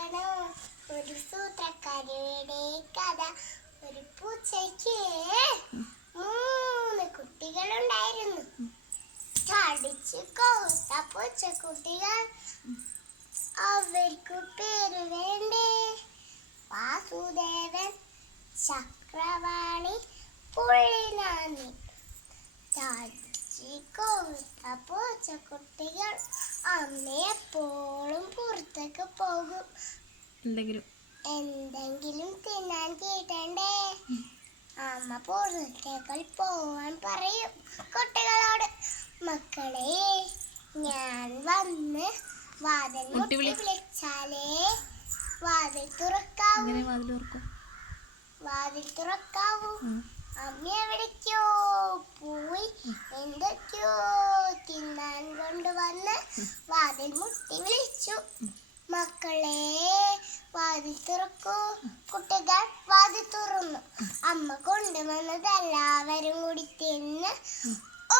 കേൾക്കണോ ഒരു സൂത്രക്കാരിയുടെ കഥ. ഒരു പൂച്ചയ്ക്ക് 3 കുട്ടികളുണ്ടായിരുന്നു. ചടിച്ചു കൊത്ത പൂച്ചക്കുട്ടികൾ. അവർക്ക് പേര് വേണ്ടേ? വാസുദേവൻ, ചക്രവാണി, പുള്ളിനാന്നി. ചടിച്ചു കൊത്ത പൂച്ചക്കുട്ടികൾ അമ്മ എപ്പോഴും പുറത്തേക്ക് പോകും. എന്തെങ്കിലും തിന്നാൻ കിട്ടണ്ടേ? അമ്മ പുറത്തേക്ക് പോവാൻ പറയും കുട്ടികളോട്. മക്കളെ, ഞാൻ വന്ന് വാതിൽ മുട്ടി വിളിച്ചാലേ വാതിൽ തുറക്കാവൂ. അമ്മ എവിടേക്കോ പോയി എന്തൊക്കെയോ തിന്നാൻ കൊണ്ടുവന്ന് വാതിൽ മുട്ടി വിളിച്ചു. മക്കളെ, വാതിൽ തുറക്കൂ. കുട്ടികൾ വാതിൽ തുറന്നു. അമ്മ കൊണ്ടുവന്നത് എല്ലാവരും കൂടി തിന്ന്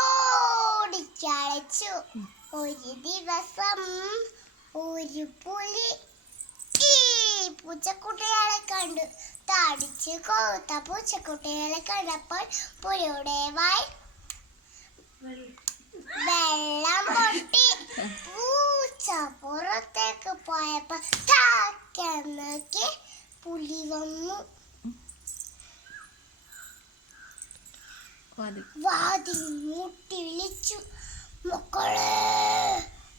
ഓടിക്കളിച്ചു. ഒരു ദിവസം ഒരു പുലി ഈ പൂച്ചക്കുട്ടികളെ കണ്ടു. തടിച്ചു കൊത്ത പൂച്ചക്കുട്ടികളെ കണ്ടപ്പോൾ പുലിയുടെ വായി വെള്ളം പൊട്ടി. പൂച്ച പുറത്തേക്ക് പോയപ്പോ നോക്കി പുലി വന്നു. വാതിൽ മുട്ടി വിളിച്ചു. മക്കളെ,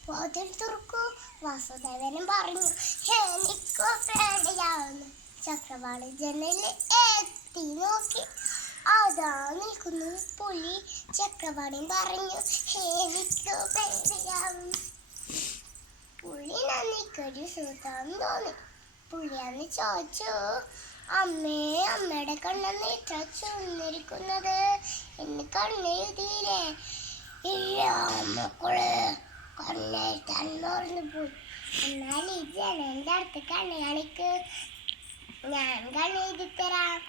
വാതിൽ തുറക്കൂ. വാസുദേവനും പറഞ്ഞു. എനിക്ക് പേടിയാവുന്നു. ചക്രവാളി ജനലിൽ എത്തി നോക്കി. അതാ നിൽക്കുന്നു പുലി. ചക്രവാണി പറഞ്ഞു, എനിക്ക് പേടിയാവുന്നു. പുലി നന്ദിക്കൊരു സുഖം തോന്നി. പുലിയാന്ന് ചോദിച്ചു, അമ്മയുടെ കണ്ണെന്ന് ഇത്ര ചുവന്നിരിക്കുന്നത് എന്ന് കണ്ണെഴുതിയില്ലേ? ഇല്ല മക്കള്, കണ്ണെഴുതാൻ മറന്നു പോയി. എന്നാൽ ഈ ജനലിന്റെ അടുത്ത് കണ്ണ് കാണിക്ക്, ഞാൻ കണ്ണെഴുതി തരാം.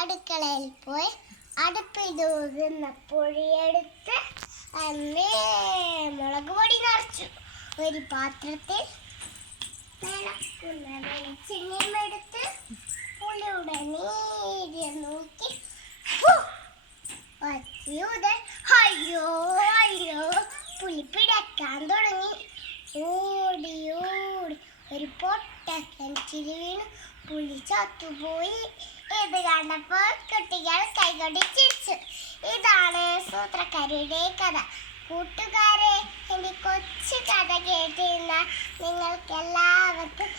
അടുക്കളയിൽ പോയി അടുപ്പിൽ തൂകുന്ന പൊടിയെടുത്ത് മുളക് പൊടി നിറച്ചു. ഒരു പാത്രത്തിൽ വെളിച്ചെണ്ണയും എടുത്ത് പുളിയുടെ നീര് നോക്കി അയ്യോ പുലി പിടക്കാൻ തുടങ്ങി. ഓടി ഒരു പൊട്ടക്കിണറ്റിൽ വീണു. പുലി ചത്തുപോയി. ഇത് കണ്ടപ്പോൾ കുട്ടികൾ കൈകൊട്ടി ചിരിച്ചു. ഇതാണ് സൂത്രക്കാരിയുടെ കഥ. കൂട്ടുകാരെ, എൻ്റെ കൊച്ചു കഥ കേട്ടിരുന്ന നിങ്ങൾക്ക് എല്ലാവർക്കും